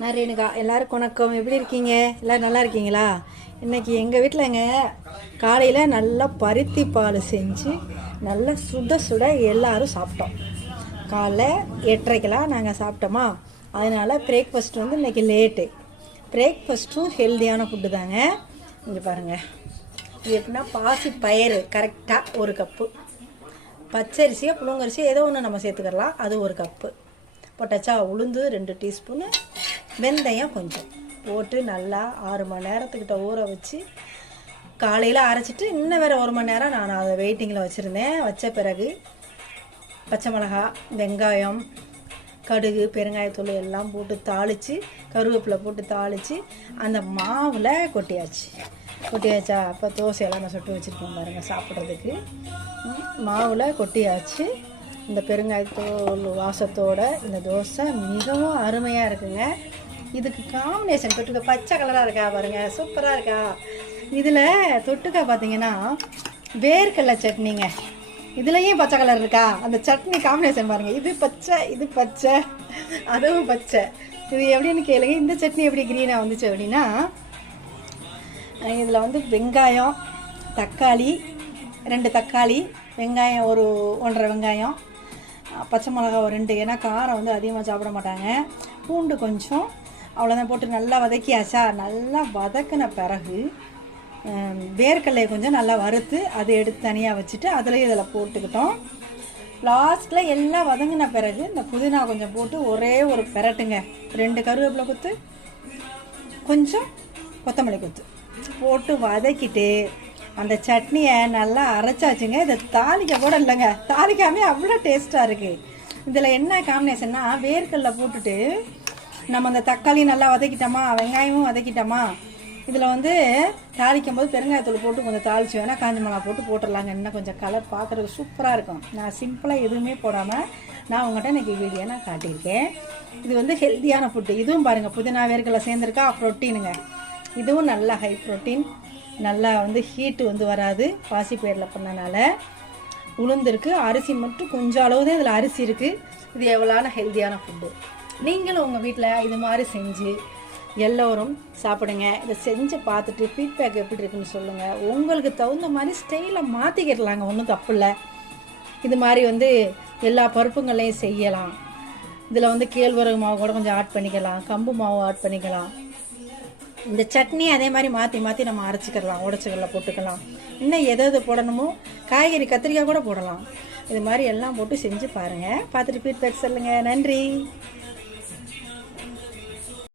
நான் ரேணுகா. எல்லாருக்கும் வணக்கம். எப்படி இருக்கீங்க? எல்லோரும் நல்லா இருக்கீங்களா? இன்றைக்கி எங்கள் வீட்டிலங்க காலையில் நல்லா பருத்தி பால் செஞ்சு நல்லா சுட சுட எல்லோரும் சாப்பிட்டோம். காலைல 8:30க்கெலாம் நாங்கள் சாப்பிட்டோமா, அதனால் பிரேக்ஃபாஸ்ட் வந்து இன்றைக்கி லேட்டு. பிரேக்ஃபாஸ்ட்டும் ஹெல்த்தியான ஃபுட்டு தாங்க. இங்கே பாருங்கள், இது எப்படின்னா பாசி பயிறு கரெக்டாக 1 கப்பு, பச்சரிசியோ புழுங்கரிசியோ ஏதோ ஒன்று நம்ம சேர்த்துக்கலாம், அது 1 கப்பு போட்டாச்சா. உளுந்து 2 டீஸ்பூனு, வெந்தயம் கொஞ்சம் போட்டு நல்லா 6 மணி நேரத்துக்கிட்ட ஊற வச்சு காலையில் அரைச்சிட்டு இன்னும் வேறு 1 மணி நேரம் நான் அதை வெயிட்டிங்கில் வச்சுருந்தேன். வச்ச பிறகு பச்சை மிளகா, வெங்காயம், கடுகு, பெருங்காயத்தூள் எல்லாம் போட்டு தாளித்து, கருவேப்பிலை போட்டு தாளித்து அந்த மாவில் கொட்டியாச்சா. அப்போ தோசையெல்லாம் நான் சுட்டு வச்சுருக்கேன் பாருங்கள் சாப்பிட்றதுக்கு. மாவில் கொட்டியாச்சு. இந்த பெருங்காயத்தூள் வாசத்தோட இந்த தோசை மிகவும் அருமையாக இருக்குங்க. இதுக்கு காம்பினேஷன் தொட்டுக்க பச்சை கலராக இருக்கா பாருங்கள், சூப்பராக இருக்கா. இதில் தொட்டுக்க பார்த்தீங்கன்னா வேர்க்கடலை சட்னிங்க. இதுலேயும் பச்சை கலர் இருக்கா, அந்த சட்னி காம்பினேஷன் பாருங்கள். இது பச்சை அதுவும் பச்சை. இது எப்படின்னு கேளுங்க. இந்த சட்னி எப்படி க்ரீனாக வந்துச்சு அப்படின்னா, இதில் வந்து வெங்காயம், தக்காளி 2 தக்காளி, வெங்காயம் ஒரு 1.5 வெங்காயம், பச்சை மிளகா ஒரு 2, ஏன்னா காரம் வந்து அதிகமாக சாப்பிட மாட்டாங்க, பூண்டு கொஞ்சம், அவ்வளோதான் போட்டு நல்லா வதக்கியாச்சா. நல்லா வதக்கின பிறகு வேர்க்கடலையை கொஞ்சம் நல்லா வறுத்து அதை எடுத்து தனியாக வச்சுட்டு அதுலேயும் இதில் போட்டுக்கிட்டோம். லாஸ்ட்டில் எல்லாம் வதங்கின பிறகு இந்த புதினா கொஞ்சம் போட்டு ஒரே ஒரு பெரட்டுங்க. 2 கருவேப்பிலை கொத்து, கொஞ்சம் கொத்தமல்லி கொத்து போட்டு வதக்கிட்டு அந்த சட்னியை நல்லா அரைச்சாச்சுங்க. இதை தாளிக்க கூட இல்லைங்க, தாளிக்காமே அவ்வளோ டேஸ்ட்டாக இருக்குது. இதில் என்ன காம்பினேஷன்னா, வேர்க்கடலை போட்டுட்டு நம்ம அந்த தக்காளி நல்லா வதக்கிட்டோமா, வெங்காயமும் வதக்கிட்டோமா, இதில் வந்து தாளிக்கும் போது பெருங்காயத்தூள் போட்டு கொஞ்சம் தாளிச்சு வேணால் காஞ்ச மிளகா போட்டுடலாங்க. இன்னும் கொஞ்சம் கலர் பார்க்குறதுக்கு சூப்பராக இருக்கும். நான் சிம்பிளாக எதுவுமே போடாமல் நான் உங்கள்கிட்ட இன்றைக்கி வீடியோ நான் காட்டியிருக்கேன். இது வந்து ஹெல்த்தியான ஃபுட்டு. இதுவும் பாருங்கள், புதினா வேர்க்கடலை சேர்ந்துருக்கா, ப்ரோட்டீனுங்க. இதுவும் நல்லா ஹை ப்ரோட்டீன், நல்லா வந்து ஹீட்டு வந்து வராது பாசிப்பயிரில் பண்ணனால. உளுந்து இருக்குது, அரிசி மட்டும் கொஞ்சம் அளவு தான் இதில் அரிசி இருக்குது. இது எவ்வளோன ஹெல்த்தியான ஃபுட்டு. நீங்களும் உங்கள் வீட்டில் இது மாதிரி செஞ்சு எல்லோரும் சாப்பிடுங்க. இதை செஞ்சு பார்த்துட்டு ஃபீட்பேக் எப்படி இருக்குன்னு சொல்லுங்கள். உங்களுக்கு தகுந்த மாதிரி ஸ்டைலை மாற்றிக்கிடலாங்க, ஒன்றும் தப்பு இல்லை. இது மாதிரி வந்து எல்லா பருப்புங்களையும் செய்யலாம். இதில் வந்து கேழ்வரகு மாவு கூட கொஞ்சம் ஆட் பண்ணிக்கலாம், கம்பு மாவு ஆட் பண்ணிக்கலாம். இந்த சட்னி அதே மாதிரி மாற்றி நம்ம அரைச்சிக்கலாம், உடச்சிக்கல்ல போட்டுக்கலாம். இன்னும் எது போடணுமோ, காய்கறி கத்திரிக்காய் கூட போடலாம். இது மாதிரி எல்லாம் போட்டு செஞ்சு பாருங்கள். பார்த்துட்டு ஃபீட்பேக் சொல்லுங்கள். நன்றி.